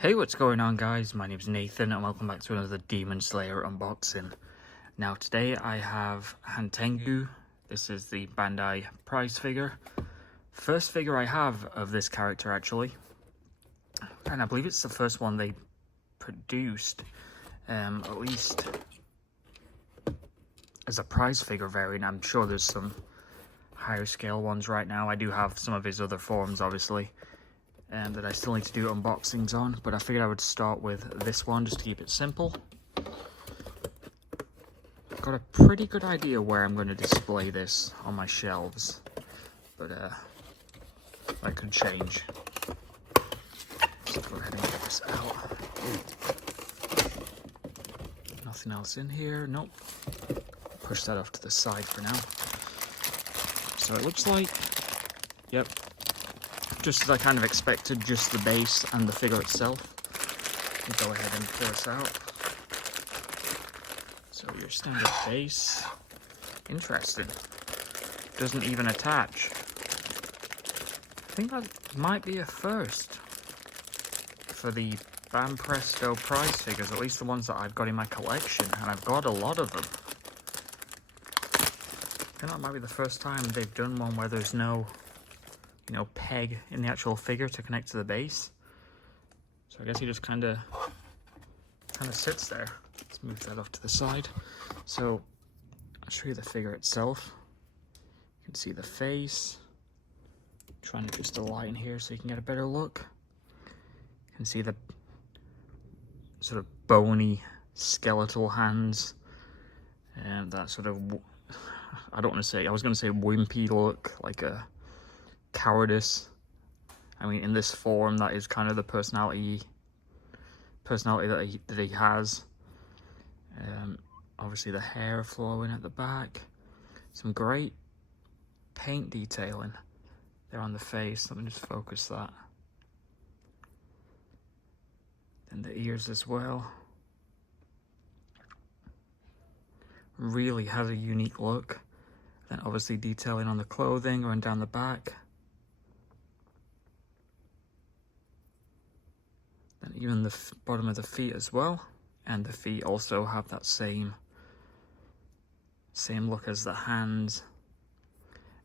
Hey, what's going on, guys? My name's Nathan and welcome back to another Demon Slayer unboxing. Now today I have Hantengu. This is the Bandai prize figure. First figure I have of this character, actually. And I believe it's the first one they produced, at least as a prize figure variant. I'm sure there's some higher scale ones right now. I do have some of his other forms, obviously, that I still need to do unboxings on, but I figured I would start with this one just to keep it simple. I've got a pretty good idea where I'm going to display this on my shelves, but that could change. Let's go ahead and get this out. Nothing else in here, nope. Push that off to the side for now. So it looks like, yep, just as I kind of expected, just the base and the figure itself. We'll go ahead and pull this out. So your standard base, interesting. Doesn't even attach. I think that might be a first for the Banpresto prize figures, at least the ones that I've got in my collection, and I've got a lot of them. I think that might be the first time they've done one where there's no peg in the actual figure to connect to the base. So I guess he just kind of sits there. Let's move that off to the side. So I'll show you the figure itself. You can see the face. I'm trying to adjust the light in here so you can get a better look. You can see the sort of bony skeletal hands and that sort of, I was going to say wimpy look, like a cowardice. I mean, in this form, that is kind of the personality that he has. Obviously the hair flowing at the back. Some great paint detailing there on the face. Let me just focus that. And the ears as well. Really has a unique look. Then obviously detailing on the clothing going down the back. Then even the bottom of the feet as well, and the feet also have that same look as the hands.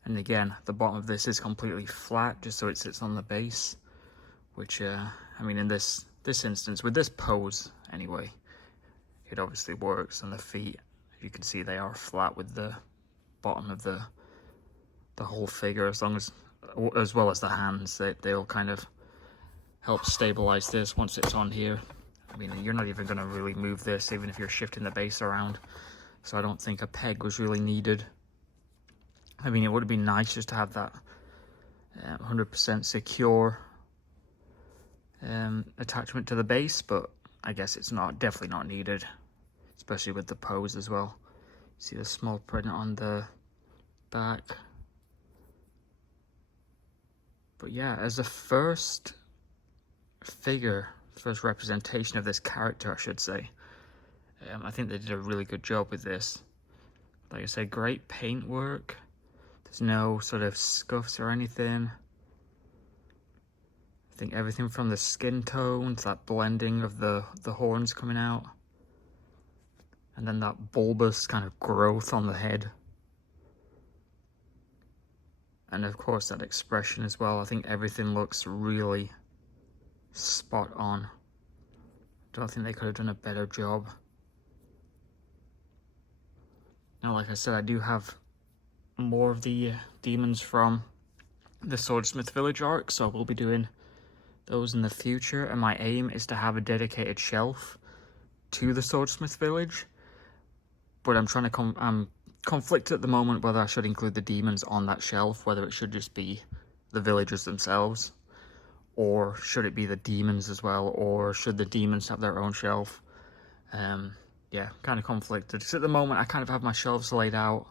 And again, the bottom of this is completely flat, just so it sits on the base, which I mean, in this instance, with this pose anyway, it obviously works. And the feet, as you can see, they are flat with the bottom of the whole figure, as well as the hands. They'll kind of help stabilize this once it's on here. I mean, you're not even going to really move this, even if you're shifting the base around. So I don't think a peg was really needed. I mean, it would have been nice just to have that 100% secure attachment to the base, but I guess it's definitely not needed, especially with the pose as well. See the small print on the back. But yeah, as a first representation of this character, I should say, I think they did a really good job with this. Like I said, great paint work. There's no sort of scuffs or anything. I think everything from the skin tone to that blending of the horns coming out, and then that bulbous kind of growth on the head, and of course that expression as well. I think everything looks really spot on. Don't think they could have done a better job. Now, like I said, I do have more of the demons from the Swordsmith Village arc, so we'll be doing those in the future, and my aim is to have a dedicated shelf to the Swordsmith Village, but I'm conflicted at the moment whether I should include the demons on that shelf, whether it should just be the villagers themselves, or should it be the demons as well, or should the demons have their own shelf? Yeah, kind of conflicted, because at the moment I kind of have my shelves laid out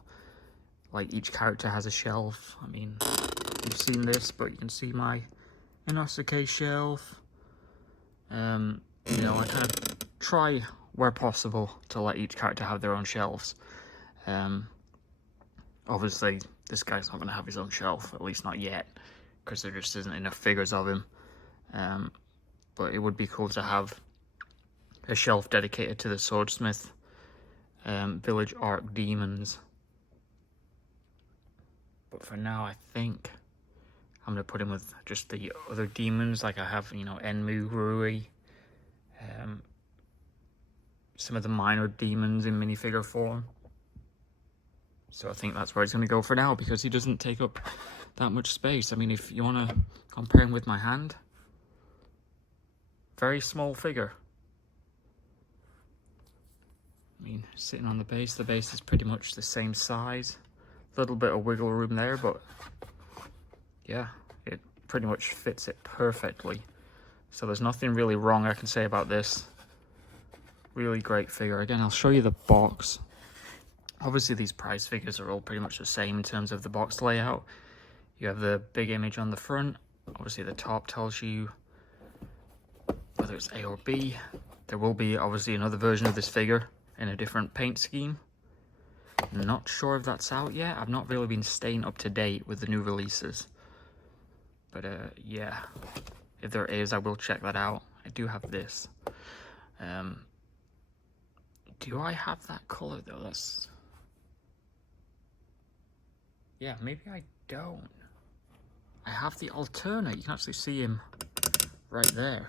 like each character has a shelf. I mean, you've seen this, but you can see my Inosuke shelf. I kind of try where possible to let each character have their own shelves. Obviously this guy's not going to have his own shelf, at least not yet, because there just isn't enough figures of him. but it would be cool to have a shelf dedicated to the Swordsmith Village Arc demons. But for now, I think I'm going to put him with just the other demons, like I have, you know, Enmu, Rui, some of the minor demons in minifigure form. So I think that's where he's going to go for now, because he doesn't take up that much space. I mean, if you want to compare him with my hand, very small figure. I mean, sitting on the base is pretty much the same size. A little bit of wiggle room there, but yeah, it pretty much fits it perfectly. So there's nothing really wrong I can say about this. Really great figure. Again, I'll show you the box. Obviously, these prize figures are all pretty much the same in terms of the box layout. You have the big image on the front. Obviously, the top tells you whether it's A or B. There will be, obviously, another version of this figure in a different paint scheme. Not sure if that's out yet. I've not really been staying up to date with the new releases. But, yeah. If there is, I will check that out. I do have this. Do I have that color, though? That's... Yeah, maybe I don't. I have the alternate. You can actually see him right there.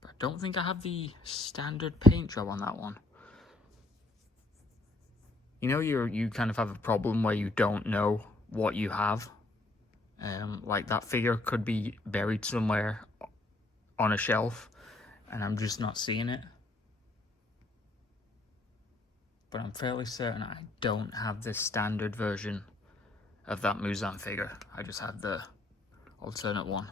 But I don't think I have the standard paint job on that one. You know, you kind of have a problem where you don't know what you have. Like that figure could be buried somewhere on a shelf, and I'm just not seeing it. But I'm fairly certain I don't have the standard version of that Muzan figure. I just have the alternate one.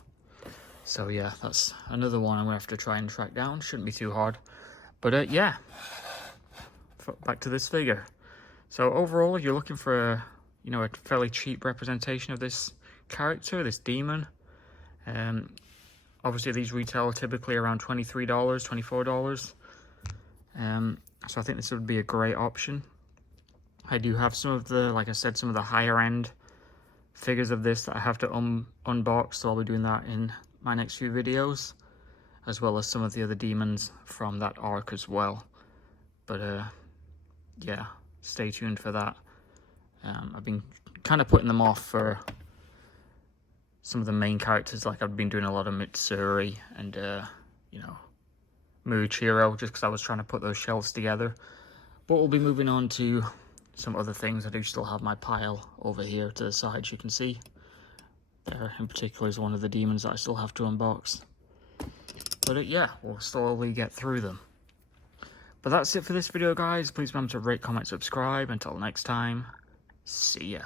So yeah, that's another one I'm gonna have to try and track down. Shouldn't be too hard. But yeah, back to this figure. So overall, if you're looking for a, you know, a fairly cheap representation of this character, this demon, obviously these retail typically around $23, $24. So I think this would be a great option. I do have some of the, like I said, some of the higher end figures of this that I have to unbox, so I'll be doing that in my next few videos, as well as some of the other demons from that arc as well. But yeah, stay tuned for that. I've been kind of putting them off for some of the main characters, like I've been doing a lot of Mitsuri and you know, Muichiro, just because I was trying to put those shelves together. But we'll be moving on to some other things. I do still have my pile over here to the side, you can see. There in particular is one of the demons that I still have to unbox. But yeah, we'll slowly get through them. But that's it for this video, guys. Please remember to rate, comment, subscribe. Until next time, see ya.